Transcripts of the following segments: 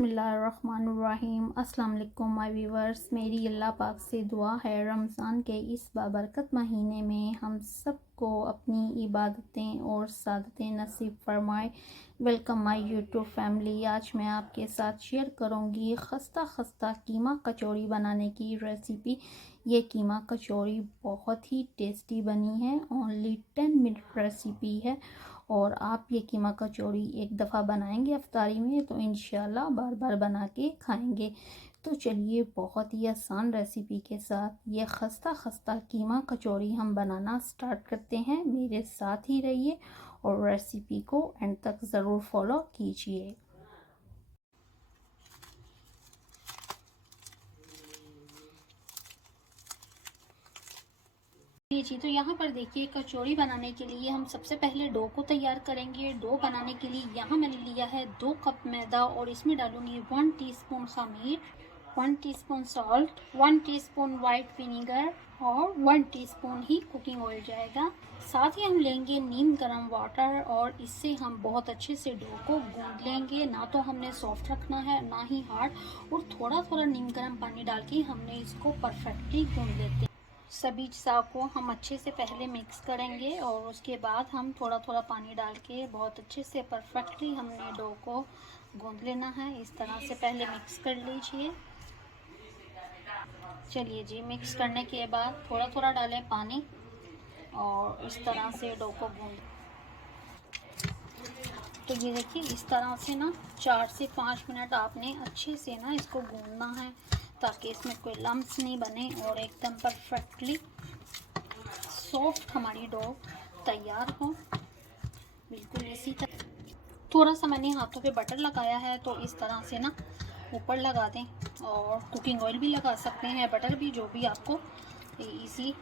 बिस्मिल्लाहिर्रहमानिर्रहीम। अस्सलाम वालेकुम माय व्यूवर्स। मेरी अल्लाह पाक से दुआ है रमज़ान के इस बाबरकत महीने में हम सबको अपनी इबादतें और सादतें नसीब फरमाए। Welcome my YouTube family. आज मैं आपके साथ शेयर करूंगी खस्ता खस्ता कीमा कचौड़ी बनाने की रेसिपी। ये कीमा कचौड़ी बहुत ही टेस्टी बनी है। ओनली 10 मिनट रेसिपी है और आप ये कीमा कचौड़ी एक दफ़ा बनाएंगे अफ्तारी में तो इंशाल्लाह बार बार बना के खाएंगे। तो चलिए बहुत ही आसान रेसिपी के साथ ये खस्ता खस्ता कीमा कचौड़ी हम बनाना स्टार्ट करते हैं। मेरे साथ ही रहिए और रेसिपी को एंड तक ज़रूर फॉलो कीजिए। जी तो यहाँ पर देखिए कचौड़ी बनाने के लिए हम सबसे पहले डो को तैयार करेंगे। डो बनाने के लिए यहाँ मैंने लिया है 2 कप मैदा और इसमें डालूंगी 1 टीस्पून खमीर, 1 teaspoon salt, 1 teaspoon white vinegar और 1 टीस्पून ही कुकिंग ऑयल जाएगा। साथ ही हम लेंगे नीम गर्म वाटर और इससे हम बहुत अच्छे से डो को गूंद लेंगे। ना तो हमने सॉफ्ट रखना है ना ही हार्ड, और थोड़ा थोड़ा नीम गर्म पानी डाल के हमने इसको परफेक्टली गूंद लेते हैं। सभी चीज़ों को हम अच्छे से पहले मिक्स करेंगे और उसके बाद हम थोड़ा थोड़ा पानी डाल के बहुत अच्छे से परफेक्टली हमने डो को गूंद लेना है। इस तरह से पहले मिक्स कर लीजिए। चलिए जी, मिक्स करने के बाद थोड़ा थोड़ा डालें पानी और इस तरह से डो को गूंद। तो ये देखिए इस तरह से ना 4 से 5 मिनट आपने अच्छे से ना इसको गूंदना है ताकि इसमें कोई लम्स नहीं बने और एकदम परफेक्टली सॉफ्ट हमारी डो तैयार हो। बिल्कुल इसी तरह थोड़ा सा मैंने हाथों पे बटर लगाया है तो इस तरह से ना ऊपर लगा दें, और कुकिंग ऑयल भी लगा सकते हैं, बटर भी, जो भी आपको इजी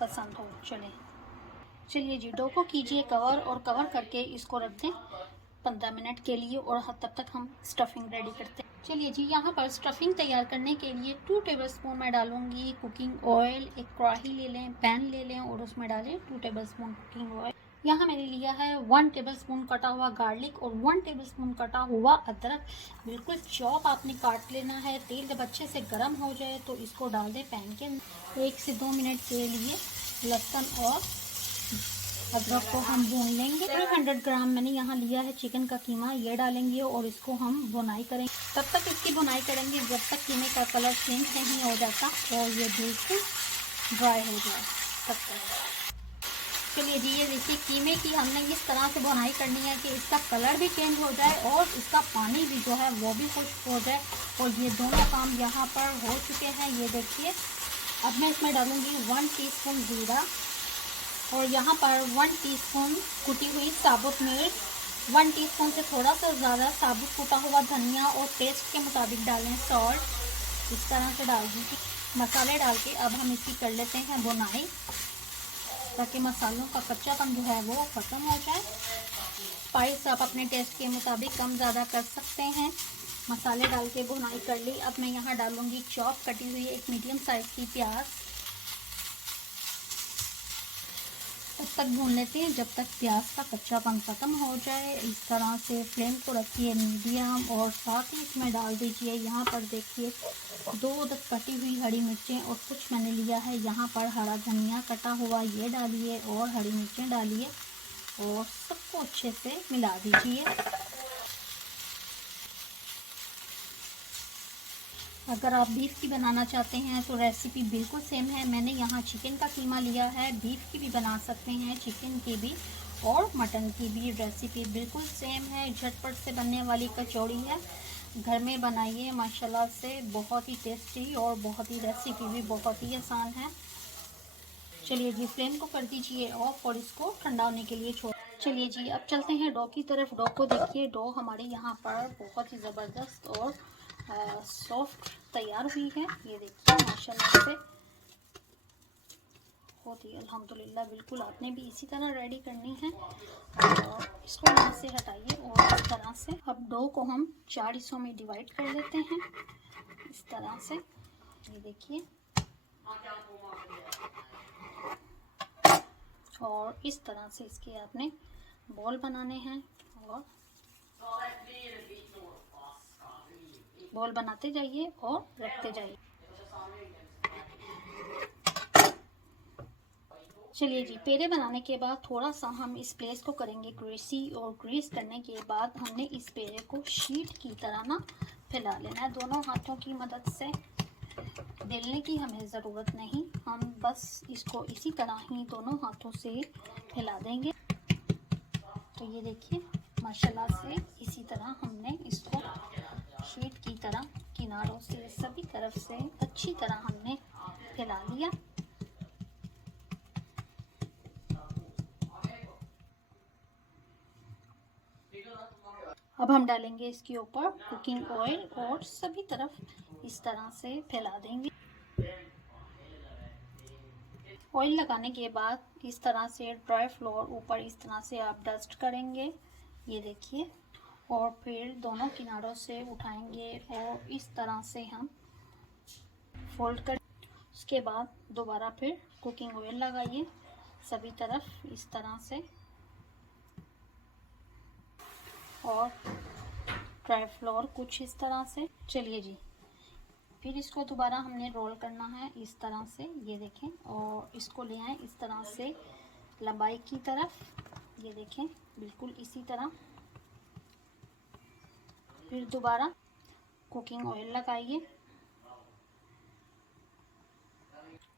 पसंद हो। चलिए जी, डो को कीजिए कवर और कवर करके इसको रख दें 15 मिनट के लिए और तब तक हम स्टफिंग रेडी करते हैं। चलिए जी, यहाँ पर स्टफिंग तैयार करने के लिए 2 टेबलस्पून मैं डालूंगी कुकिंग ऑयल। एक कढ़ाई ले लें, पैन ले लें और उसमें डालें 2 टेबलस्पून कुकिंग ऑयल। यहाँ मैंने लिया है 1 टेबलस्पून कटा हुआ गार्लिक और 1 टेबलस्पून कटा हुआ अदरक। बिल्कुल चॉप आपने काट लेना है। तेल जब अच्छे से गर्म हो जाए तो इसको डाल दें पैन के अंदर। 1 से 2 मिनट के लिए लहसुन और अदरक को हम भून लेंगे। 300 ग्राम मैंने यहाँ लिया है चिकन का कीमा, ये डालेंगे और इसको हम भुनाई करेंगे। तब तक इसकी भुनाई करेंगे जब तक कीमे का कलर चेंज नहीं हो जाता और ये बिल्कुल ड्राई हो जाए तब तक। चलिए जी, ये देखिए कीमे की हमने इस तरह से भुनाई करनी है कि इसका कलर भी चेंज हो जाए और इसका पानी भी जो है वो भी खुश्क हो जाए। और ये दोनों काम यहाँ पर हो चुके हैं। ये देखिए अब मैं इसमें डालूंगी 1 टीस्पून जीरा और यहाँ पर 1 टीस्पून कुटी हुई साबुत मिर्च, 1 टीस्पून से थोड़ा सा ज़्यादा साबुत कुटा हुआ धनिया और टेस्ट के मुताबिक डालें सॉल्ट। इस तरह से डाल दीजिए। मसाले डाल के अब हम इसकी कर लेते हैं भुनाई ताकि मसालों का कच्चापन जो है वो ख़त्म हो जाए। स्पाइस आप अपने टेस्ट के मुताबिक कम ज़्यादा कर सकते हैं। मसाले डाल के भुनाई कर ली। अब मैं यहाँ डालूँगी चॉप कटी हुई एक मीडियम साइज़ की प्याज। तब तक भून लेते हैं जब तक प्याज का कच्चापन ख़त्म हो जाए। इस तरह से फ्लेम को रखिए मीडियम और साथ ही इसमें डाल दीजिए, यहाँ पर देखिए 2 कटी हुई हरी मिर्चें और कुछ मैंने लिया है यहाँ पर हरा धनिया कटा हुआ, ये डालिए और हरी मिर्चें डालिए और सबको अच्छे से मिला दीजिए। अगर आप बीफ की बनाना चाहते हैं तो रेसिपी बिल्कुल सेम है। मैंने यहाँ चिकन का कीमा लिया है, बीफ की भी बना सकते हैं, चिकन की भी और मटन की भी। रेसिपी बिल्कुल सेम है। झटपट से बनने वाली कचौड़ी है, घर में बनाइए, माशाल्लाह से बहुत ही टेस्टी और बहुत ही रेसिपी भी बहुत ही आसान है। चलिए जी, फ्लेम को कर दीजिए ऑफ और इसको ठंडा होने के लिए छोड़। चलिए जी, अब चलते हैं डो की तरफ। डो को देखिए, डो हमारे यहाँ पर बहुत ही ज़बरदस्त और सॉफ्ट तैयार हुई है। ये देखिए माशाल्लाह से बहुत ही अल्हम्दुलिल्लाह। बिल्कुल आपने भी इसी तरह रेडी करनी है और इसको यहाँ से हटाइए और इस तरह से अब डो को हम 4 हिस्सों में डिवाइड कर लेते हैं इस तरह से। ये देखिए और इस तरह से इसके आपने बॉल बनाने हैं और बॉल बनाते जाइए और रखते जाइए। चलिए जी, पेड़े बनाने के बाद थोड़ा सा हम इस प्लेस को करेंगे ग्रीसी, और ग्रीस करने के बाद हमने इस पेड़े को शीट की तरह ना फैला लेना है दोनों हाथों की मदद से। बेलने की हमें ज़रूरत नहीं, हम बस इसको इसी तरह ही दोनों हाथों से फैला देंगे। तो ये देखिए माशाल्लाह से इसी तरह हमने इसको शीट की तरह किनारों से सभी तरफ से अच्छी तरह हमने फैला लिया। अब हम डालेंगे इसके ऊपर कुकिंग ऑयल और सभी तरफ इस तरह से फैला देंगे। ऑयल लगाने के बाद इस तरह से ड्राई फ्लोर ऊपर इस तरह से आप डस्ट करेंगे, ये देखिए, और फिर दोनों किनारों से उठाएंगे और इस तरह से हम फोल्ड कर। उसके बाद दोबारा फिर कुकिंग ऑयल लगाइए सभी तरफ इस तरह से, और ड्राई फ्लोर कुछ इस तरह से। चलिए जी, फिर इसको दोबारा हमने रोल करना है इस तरह से, ये देखें, और इसको ले आए इस तरह से लंबाई की तरफ, ये देखें बिल्कुल इसी तरह। फिर दोबारा कुकिंग ऑयल लगाइए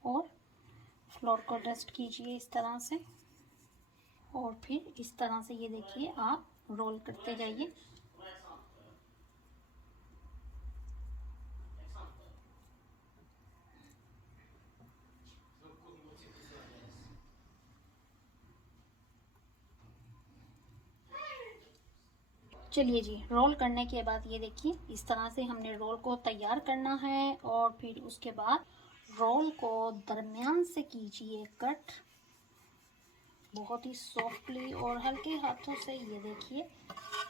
और फ्लोर को डस्ट कीजिए इस तरह से, और फिर इस तरह से ये देखिए आप रोल करते जाइए। चलिए जी, रोल करने के बाद ये देखिए इस तरह से हमने रोल को तैयार करना है, और फिर उसके बाद रोल को दरमियान से कीजिए कट, बहुत ही सॉफ्टली और हल्के हाथों से, ये देखिए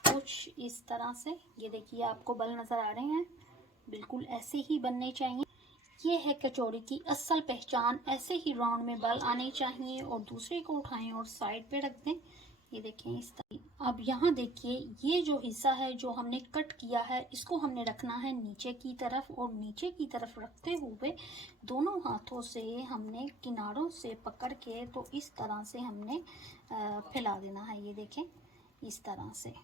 कुछ इस तरह से। ये देखिए आपको बल नज़र आ रहे हैं, बिल्कुल ऐसे ही बनने चाहिए। ये है कचौड़ी की असल पहचान, ऐसे ही राउंड में बल आने चाहिए। और दूसरे को उठाएं और साइड पे रख दें, ये देखें इस तरह। अब यहाँ देखिए ये जो हिस्सा है जो हमने कट किया है, इसको हमने रखना है नीचे की तरफ, और नीचे की तरफ रखते हुए दोनों हाथों से हमने किनारों से पकड़ के तो इस तरह से हमने फैला देना है, ये देखें इस तरह से,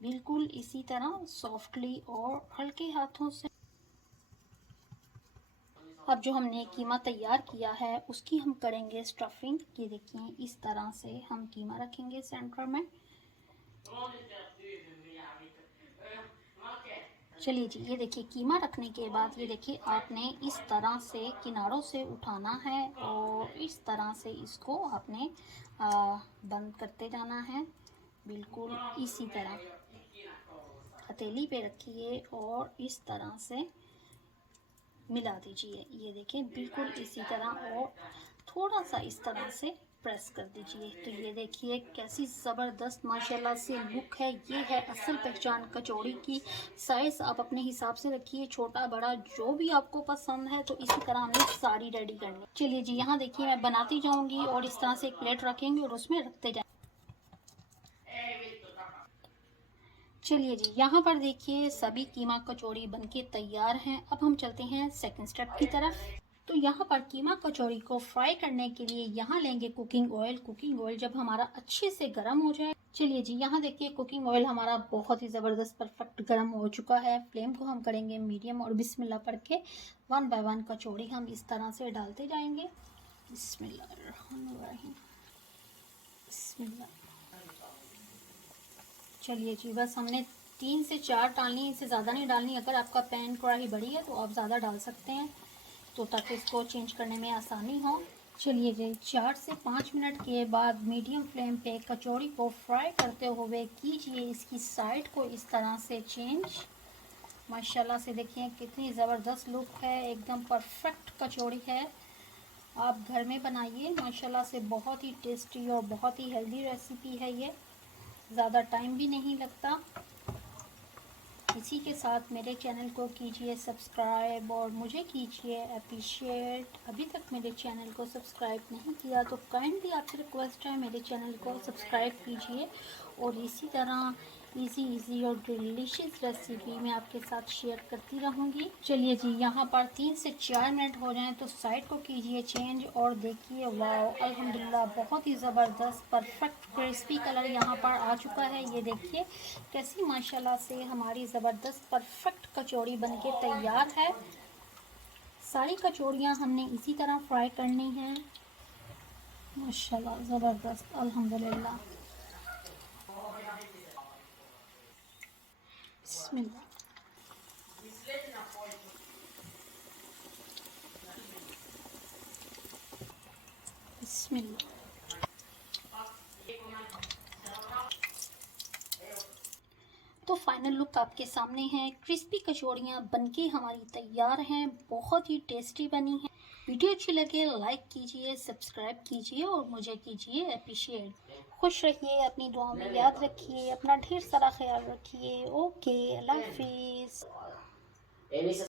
बिल्कुल इसी तरह सॉफ्टली और हल्के हाथों से। अब जो हमने कीमा तैयार किया है उसकी हम करेंगे स्टफिंग, ये देखिए इस तरह से हम कीमा रखेंगे सेंटर में। चलिए जी, ये देखिए कीमा रखने के बाद ये देखिए आपने इस तरह से किनारों से उठाना है और इस तरह से इसको आपने बंद करते जाना है, बिल्कुल इसी तरह हथेली पे रखिए और इस तरह से मिला दीजिए, ये देखिए बिल्कुल इसी तरह, और थोड़ा सा इस तरह से प्रेस कर दीजिए। तो ये देखिए कैसी ज़बरदस्त माशाल्लाह से लुक है। ये है असल पहचान कचौड़ी की। साइज़ आप अपने हिसाब से रखिए, छोटा बड़ा जो भी आपको पसंद है। तो इसी तरह हमने सारी रेडी करनी। चलिए जी, यहाँ देखिए मैं बनाती जाऊँगी और इस तरह से एक प्लेट रखेंगे और उसमें रखते जाएंगे। चलिए जी, यहाँ पर देखिए सभी कीमा कचौड़ी बनके तैयार हैं। अब हम चलते हैं सेकंड स्टेप की तरफ। तो यहाँ पर कीमा कचौड़ी को फ्राई करने के लिए यहाँ लेंगे कुकिंग ऑयल। कुकिंग ऑयल जब हमारा अच्छे से गर्म हो जाए, चलिए जी यहाँ देखिए कुकिंग ऑयल हमारा बहुत ही ज़बरदस्त परफेक्ट गर्म हो चुका है। फ्लेम को हम करेंगे मीडियम और बिस्मिल्लाह पढ़ के 1 बाय 1 कचौड़ी हम इस तरह से डालते जाएंगे। बिस्मिल्लाहिर्रहमानिर्रहीम, बिस्मिल्लाह। चलिए जी, बस हमने 3 से 4 डालनी है, इससे ज़्यादा नहीं डालनी। अगर आपका पैन कढ़ाई बड़ी है तो आप ज़्यादा डाल सकते हैं, तो ताकि इसको चेंज करने में आसानी हो। चलिए जी, 4 से 5 मिनट के बाद मीडियम फ्लेम पे कचौड़ी को फ्राई करते हुए कीजिए इसकी साइड को इस तरह से चेंज। माशाल्लाह से देखिए कितनी ज़बरदस्त लुक है, एकदम परफेक्ट कचौड़ी है। आप घर में बनाइए, माशाल्लाह से बहुत ही टेस्टी और बहुत ही हेल्दी रेसिपी है ये, ज़्यादा टाइम भी नहीं लगता। इसी के साथ मेरे चैनल को कीजिए सब्सक्राइब और मुझे कीजिए अप्रिशिएट। अभी तक मेरे चैनल को सब्सक्राइब नहीं किया तो काइंडली आपसे रिक्वेस्ट है मेरे चैनल को सब्सक्राइब कीजिए, और इसी तरह इजी और डिलीशियस रेसिपी मैं आपके साथ शेयर करती रहूँगी। चलिए जी, यहाँ पर 3 से 4 मिनट हो जाएं तो साइड को कीजिए चेंज और देखिए वाओ अल्हम्दुलिल्लाह बहुत ही ज़बरदस्त परफेक्ट क्रिस्पी कलर यहाँ पर आ चुका है। ये देखिए कैसी माशाल्लाह से हमारी ज़बरदस्त परफेक्ट कचौड़ी बनके तैयार है। सारी कचौड़ियाँ हमने इसी तरह फ्राई करनी हैं। माशाल्लाह ज़बरदस्त अल्हम्दुलिल्लाह। बिस्मिल्लाह। बिस्मिल्लाह। तो फाइनल लुक आपके सामने है। क्रिस्पी कचौड़ियाँ बनके हमारी तैयार हैं, बहुत ही टेस्टी बनी है। वीडियो अच्छी लगे लाइक कीजिए, सब्सक्राइब कीजिए और मुझे कीजिए अप्रिशिएट। खुश रहिए, अपनी दुआ में याद रखिए, अपना ढेर सारा ख्याल रखिए। ओके, अल्लाह हाफिज़।